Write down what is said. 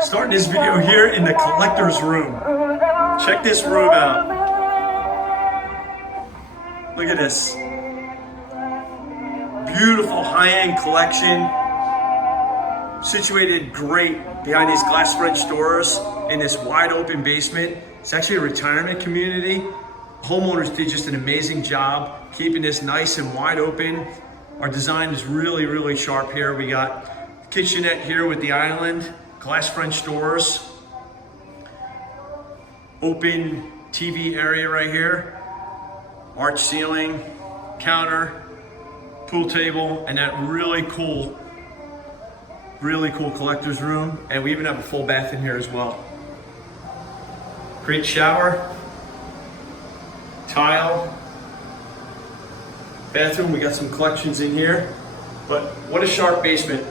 Starting this video here in the collector's room. Check this room out. Look at this. Beautiful high-end collection. Situated great behind these glass French doors in this wide open basement. It's actually a retirement community. Homeowners did just an amazing job keeping this nice and wide open. Our design is really, really sharp here. We got kitchenette here with the island, glass French doors, open TV area right here, arch ceiling, counter, pool table, and that really cool collector's room. And we even have a full bath in here as well. Great shower, tile, bathroom. We got some collections in here, but what a sharp basement.